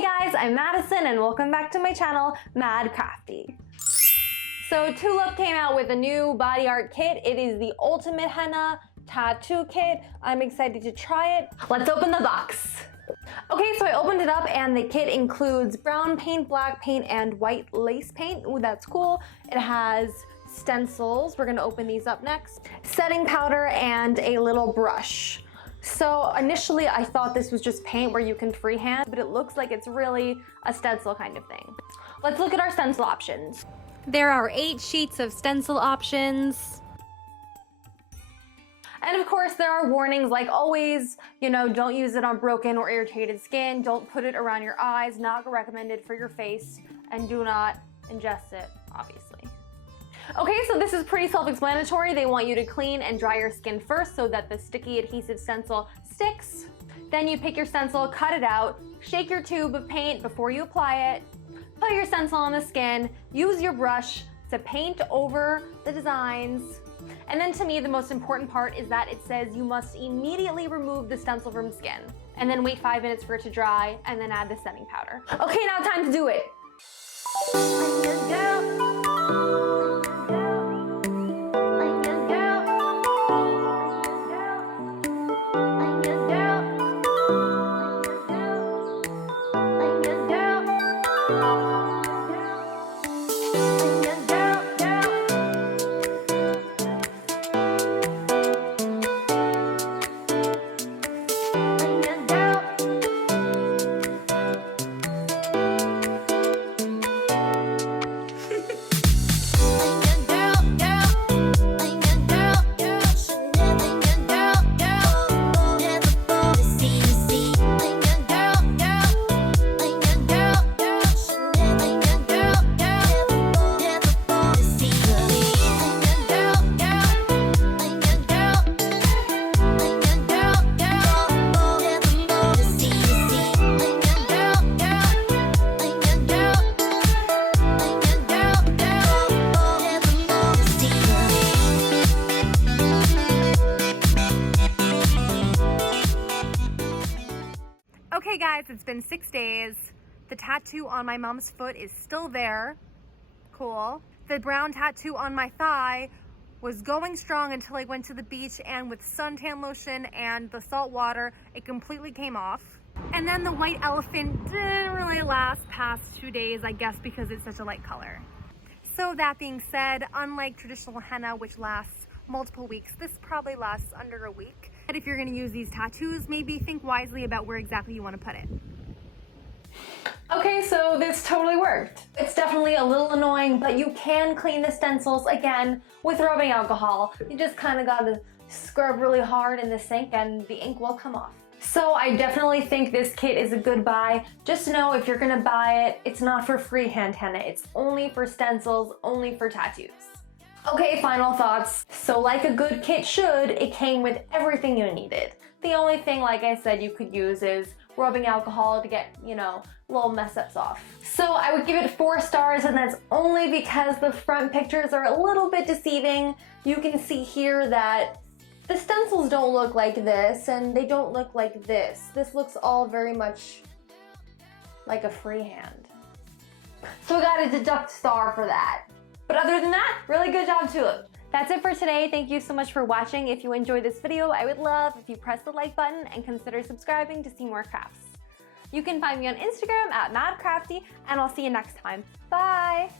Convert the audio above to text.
Hey guys, I'm Madison and welcome back to my channel, Mad Crafty. So Tulip came out with a new body art kit. It is the ultimate henna tattoo kit. I'm excited to try it. Let's open the box. Okay, so I opened it up and the kit includes brown paint, black paint, and white lace paint. Ooh, that's cool. It has stencils. We're gonna open these up next. Setting powder and a little brush. So initially I thought this was just paint where you can freehand, but it looks like it's really a stencil kind of thing. Let's look at our stencil options. There are 8 sheets of stencil options. And of course there are warnings like always, don't use it on broken or irritated skin, don't put it around your eyes, not recommended for your face, and do not ingest it, obviously. Okay, so this is pretty self-explanatory. They want you to clean and dry your skin first so that the sticky adhesive stencil sticks. Then you pick your stencil, cut it out, shake your tube of paint before you apply it, put your stencil on the skin, use your brush to paint over the designs. And then to me, the most important part is that it says you must immediately remove the stencil from skin and then wait 5 minutes for it to dry and then add the setting powder. Okay, now time to do it. Okay guys, it's been 6 days. The tattoo on my mom's foot is still there. Cool. The brown tattoo on my thigh was going strong until I went to the beach, and with suntan lotion and the salt water, it completely came off. And then the white elephant didn't really last past 2 days, I guess because it's such a light color. So that being said, unlike traditional henna, which lasts multiple weeks, this probably lasts under a week. And if you're gonna use these tattoos, maybe think wisely about where exactly you wanna put it. Okay, so this totally worked. It's definitely a little annoying, but you can clean the stencils again with rubbing alcohol. You just kind of gotta scrub really hard in the sink and the ink will come off. So I definitely think this kit is a good buy. Just know if you're gonna buy it, it's not for freehand henna. It's only for stencils, only for tattoos. Okay, final thoughts. So like a good kit should, it came with everything you needed. The only thing, like I said, you could use is rubbing alcohol to get, little mess ups off. So I would give it 4 stars, and that's only because the front pictures are a little bit deceiving. You can see here that the stencils don't look like this, and they don't look like this. This looks all very much like a freehand. So I got a deduct star for that. But other than that, really good job, Tulip. That's it for today. Thank you so much for watching. If you enjoyed this video, I would love if you press the like button and consider subscribing to see more crafts. You can find me on Instagram at madcrafty, and I'll see you next time. Bye!